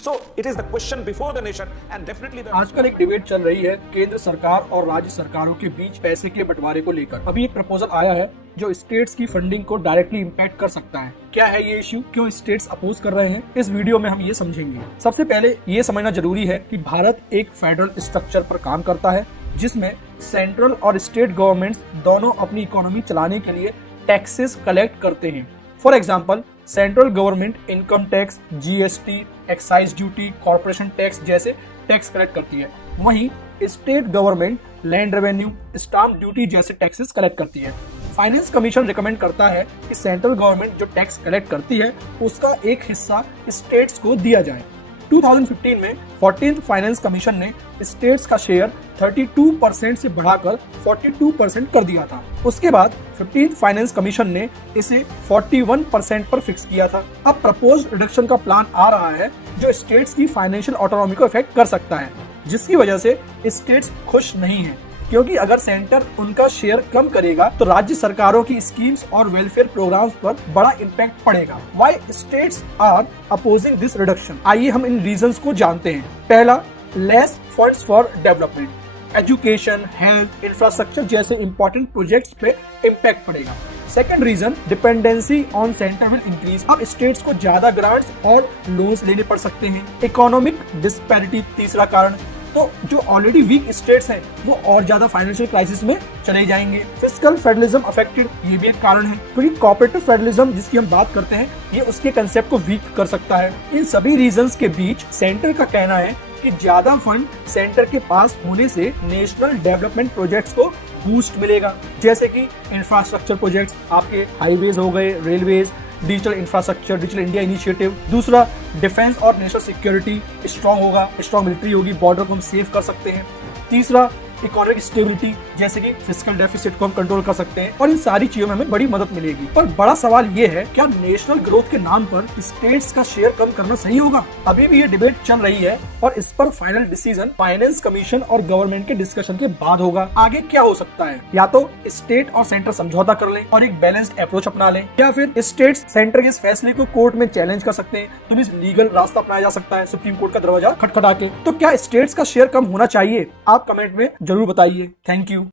So it is the question before the nation and definitely the... आजकल एक debate चल रही है केंद्र सरकार और राज्य सरकारों के बीच पैसे के बंटवारे को लेकर। अभी एक प्रपोजल आया है जो स्टेट्स की फंडिंग को डायरेक्टली इम्पैक्ट कर सकता है। क्या है ये इश्यू, क्यों स्टेट्स अपोज कर रहे हैं, इस वीडियो में हम ये समझेंगे। सबसे पहले ये समझना जरूरी है कि भारत एक फेडरल स्ट्रक्चर पर काम करता है जिसमें सेंट्रल और स्टेट गवर्नमेंट्स दोनों अपनी इकोनॉमी चलाने के लिए टैक्सेस कलेक्ट करते हैं। For example, central government income tax, GST, excise duty, corporation tax जैसे टैक्स कलेक्ट करती है। वहीं state government land revenue, stamp duty जैसे टैक्सेस कलेक्ट करती है। फाइनेंस कमीशन रिकमेंड करता है कि सेंट्रल गवर्नमेंट जो टैक्स कलेक्ट करती है उसका एक हिस्सा स्टेट्स को दिया जाए। 2015 में 14th फाइनेंस कमीशन ने स्टेट्स का शेयर 32% से बढ़ाकर 42% कर दिया था। उसके बाद 15th फाइनेंस कमीशन ने इसे 41% पर फिक्स किया था। अब प्रपोज्ड रिडक्शन का प्लान आ रहा है जो स्टेट्स की फाइनेंशियल ऑटोनॉमी को इफेक्ट कर सकता है, जिसकी वजह से स्टेट्स खुश नहीं है, क्योंकि अगर सेंटर उनका शेयर कम करेगा तो राज्य सरकारों की स्कीम्स और वेलफेयर प्रोग्राम्स पर बड़ा इम्पैक्ट पड़ेगा। Why states are opposing this reduction? आइए हम इन रीजंस को जानते हैं। पहला, less funds for development. Education, health, infrastructure जैसे इंपॉर्टेंट प्रोजेक्ट्स पे इम्पैक्ट पड़ेगा। Second reason, dependency on centre will increase. अब स्टेट्स को ज्यादा ग्रांट्स और लोन्स लेने पड़ सकते हैं। इकोनॉमिक डिस्पैरिटी तीसरा कारण, तो जो ऑलरेडी वीक स्टेट्स हैं वो और ज्यादा फाइनेंशियल क्राइसिस में चले जाएंगे। फिस्कल फेडरलिज्म अफेक्टेड, ये भी एक कारण है, क्योंकि कोऑपरेटिव फेडरलिज्म जिसकी हम बात करते हैं ये उसके कंसेप्ट को वीक कर सकता है। इन सभी रीजंस के बीच सेंटर का कहना है कि ज्यादा फंड सेंटर के पास होने से नेशनल डेवलपमेंट प्रोजेक्ट्स को बूस्ट मिलेगा, जैसे कि इंफ्रास्ट्रक्चर प्रोजेक्ट्स, आपके हाईवेज हो गए, railways, digital infrastructure, digital India initiative. दूसरा, डिफेंस और नेशनल सिक्योरिटी स्ट्रांग होगा, स्ट्रांग मिलिट्री होगी, बॉर्डर को हम सेव कर सकते हैं। तीसरा, इकोनॉमिक स्टेबिलिटी, जैसे कि फिस्कल डेफिसिट को हम कंट्रोल कर सकते हैं, और इन सारी चीजों में हमें बड़ी मदद मिलेगी। पर बड़ा सवाल ये है, क्या नेशनल ग्रोथ के नाम पर स्टेट्स का शेयर कम करना सही होगा? अभी भी ये डिबेट चल रही है और इस पर फाइनल डिसीजन फाइनेंस कमीशन और गवर्नमेंट के डिस्कशन के बाद होगा। आगे क्या हो सकता है, या तो स्टेट और सेंटर समझौता कर लें और एक बैलेंस्ड अप्रोच अपना लें, या फिर स्टेट्स सेंटर के इस फैसले को कोर्ट में चैलेंज कर सकते हैं। तो इस लीगल रास्ता अपनाया जा सकता है सुप्रीम कोर्ट का दरवाजा खटखटा के। तो क्या स्टेट्स का शेयर कम होना चाहिए? आप कमेंट में जरूर बताइए। Thank you.